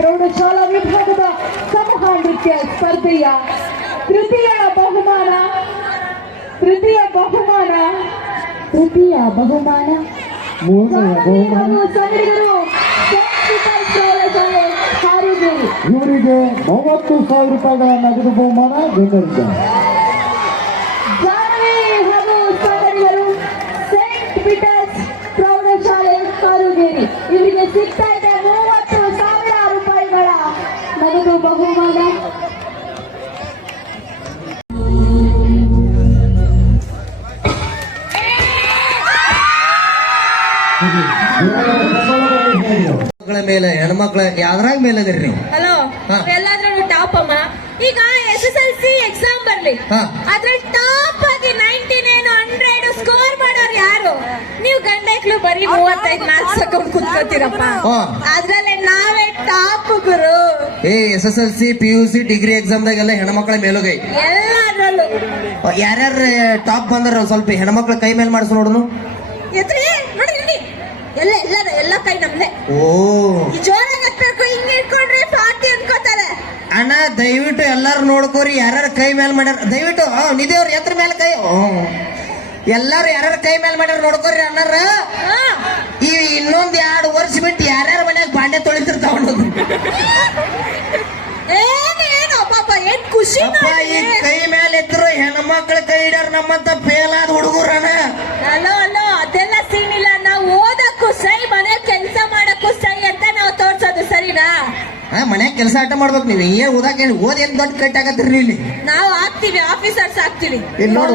ಪ್ರೌಢಶಾಲಾ ವಿಭಾಗದ ಸಮೂಹ ನೃತ್ಯ ಸ್ಪರ್ಧೆಯ ತೃತೀಯ ಬಹುಮಾನ ತೃತೀಯ ಬಹುಮಾನ ತೃತೀಯ ಬಹುಮಾನ. ಇವರಿಗೆ ಮೂವತ್ತು ಸಾವಿರ ರೂಪಾಯಿಗಳ ನಗದು ಬಹುಮಾನ ಹಾರುಗೇರಿ. ಇವರಿಗೆ ಸಿಗ್ತಾ ಇದೆ ಮೂವತ್ತು ಸಾವಿರ ರೂಪಾಯಿಗಳ ಬಹುಮಾನ ಮಕ್ಕಳ ಮೇಲೆ ಹೆಣ್ಮಕ್ಳ ಯಾವ್ದ್ರಾಗ ಮೇಲೆ ಅದಿರಿ ನೀವು ಹಲೋ ಎಲ್ಲಾದ್ರೂ ಟಾಪ್ ಅಮ್ಮ. ಈಗ S S L C exam ಬರ್ಲಿ. ಹಾ. ಅದ್ರ ಟಾಪ್ ಆಗಿ ನೈನ್ಟೀನ್ ನೈನ್ ಹಂಡ್ರೆಡ್ ಸ್ಕೋರ್ ಮಾಡೋರು ಯಾರು? ನೀವು ಗಂಡೈಕ್ಳು ಬರೀ ಮೂವತ್ತೈದು ಮಾರ್ಕ್ಸ್ ಹಾಕೊಂಡ್ ಕುತ್ಕೋತೀರಪ್ಪ. ಹಾ. ಅದ್ರಲ್ಲೇ ನಾವೇ ಟಾಪ್ ಗುರು. ಏ S S L C P U C degree ಎಕ್ಸಾಮ್ದಾಗೆಲ್ಲ ಹೆಣ್ಮಕ್ಳ ಮೇಲುಗೈ. ಯಾರ್ಯಾರ ಟಾಪ್ ಬಂದ್ರ ಸ್ವಲ್ಪ ಹೆಣ್ಮಕ್ಳ ಕೈ ಮೇಲೆ ಮಾಡಿಸ್ ನೋಡುನು. ಎಲ್ಲ ಎಲ್ಲ ಎಲ್ಲ ಕೈ ನಮ್ದೆ. ಓ. ಈ ಜೋರಾಗಿ ಹತ್ಬೇಕು ಹಿಂಗ್ ಇಟ್ಕೊಂಡ್ರೆ ಪಾರ್ಟಿ ಅನ್ಕೋತಾರೆ. ಅಣ್ಣ ದಯವಿಟ್ಟು ಎಲ್ಲಾರು ನೋಡ್ಕೋರಿ ಯಾರ್ಯಾರ ಕೈ ಮೇಲೆ ಮಾಡ್ಯಾರ. ದಯವಿಟ್ಟು ನಿದೇವ್ರ ನಿಧಿ ಅವ್ರ ಎತ್ರ ಮೇಲೆ ಕೈ. ಎಲ್ಲಾರು ಯಾರ್ಯಾರ ಕೈ ಮೇಲೆ ಮಾಡ್ಯಾರ ನೋಡ್ಕೋರಿ ಅಣ್ಣಾರ. ಈ ಇನ್ನೊಂದ್ ಎರಡು ವರ್ಷ ಬಿಟ್ಟು ಯಾರ್ಯಾರ ಮನ್ಯಾಗ ಬಾಂಡೆ ತೊಳಿತಿರ್ತಾವ ಅನ್ನೋದು ಏನ್ ಏನು ಪಾಪ ಏನ್ ಖುಷಿ ಅಪ್ಪ ಈ ಕೈ ಮೇಲೆ ಇದ್ರು ಹೆಣ್ಮಕ್ಳ ಕೈ ಹಿಡ್ಯಾರ ನಮ್ಮಂತ ಫೇಲ್ ಆದ ಹುಡುಗರ ಅಲ್ಲೋ ಅಲೋ ಅದೆಲ್ಲ ಸೀನ್ ಇಲ್ಲ. ನಾವು ಓದಕ್ಕೂ ಸೈ ಮನೆ ಕೆಲಸ ಮಾಡಕ್ಕೂ ಸೈ ಅಂತ ನಾವು ತೋರ್ಸೋದು ಸರಿನಾ? ಹಾ ಮನ್ಯಾಗ ಕೆಲಸ ಆಟ ಮಾಡ್ಬೇಕು ನೀವು. ಏನ್ ಓದಾಕ ಓದ್ ಏನ್ ದೊಡ್ಡ ಕಟ್ ಆಗತ್ತೀರಿ ಇಲ್ಲಿ? ನಾವು ಆಗ್ತೀವಿ ಆಫೀಸರ್ಸ್ ಆಗ್ತೀವಿ ಇಲ್ಲಿ ನೋಡು.